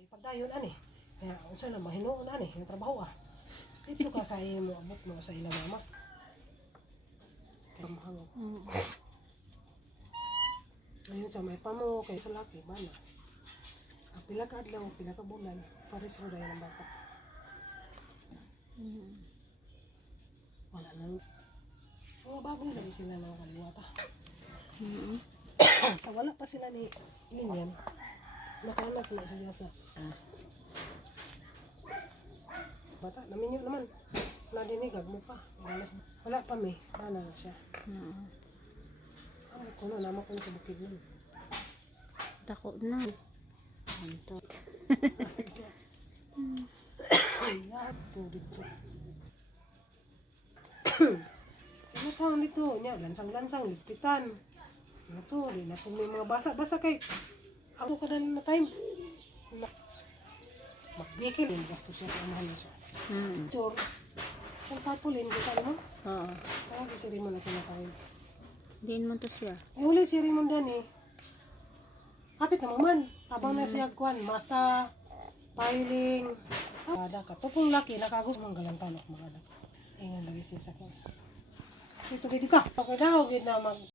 may pagdayon ani. Kaya unsa na mahinuon ani yung trabaho ah. Dito ka sa imo abot mo sa ilang mama. Kamahangop. Ayun sa may pamo kay sa laki bana. Pila ka adlaw, pila ka bulan, pares mo dahil ng bata. Wala nang mga bagong lagi sila ng kaliwata. Sa wala pa sila ni Lilian, nakanak na siya sa bata. Naminyo naman, nadinigag mo pa. Wala pa may, wala na siya. Ang ko na, naman ko na sa bukid nun. Dako na. Anto. Ay, lahat to dito. Sino taon dito? Nya, lansang-lansang, ligpitan. Ano to? Di na kung may mga basa-basa kay ako kada na time. Magbikil. Gasto siya kung mahal na siya. Sure. Kung tapulin, kita ano? Oo. Kaya kasi rin mo na kinakain. Diin mo to siya. Eh, uli si Raymond Dani. Kapit na man. Tabang na siya kuhan. Masa, piling. Ada ka. Tupong laki. Nakagos mong galantanok mga anak. Ingan lagi siya sa kwas. Ito dito. Okay daw. Gid na mag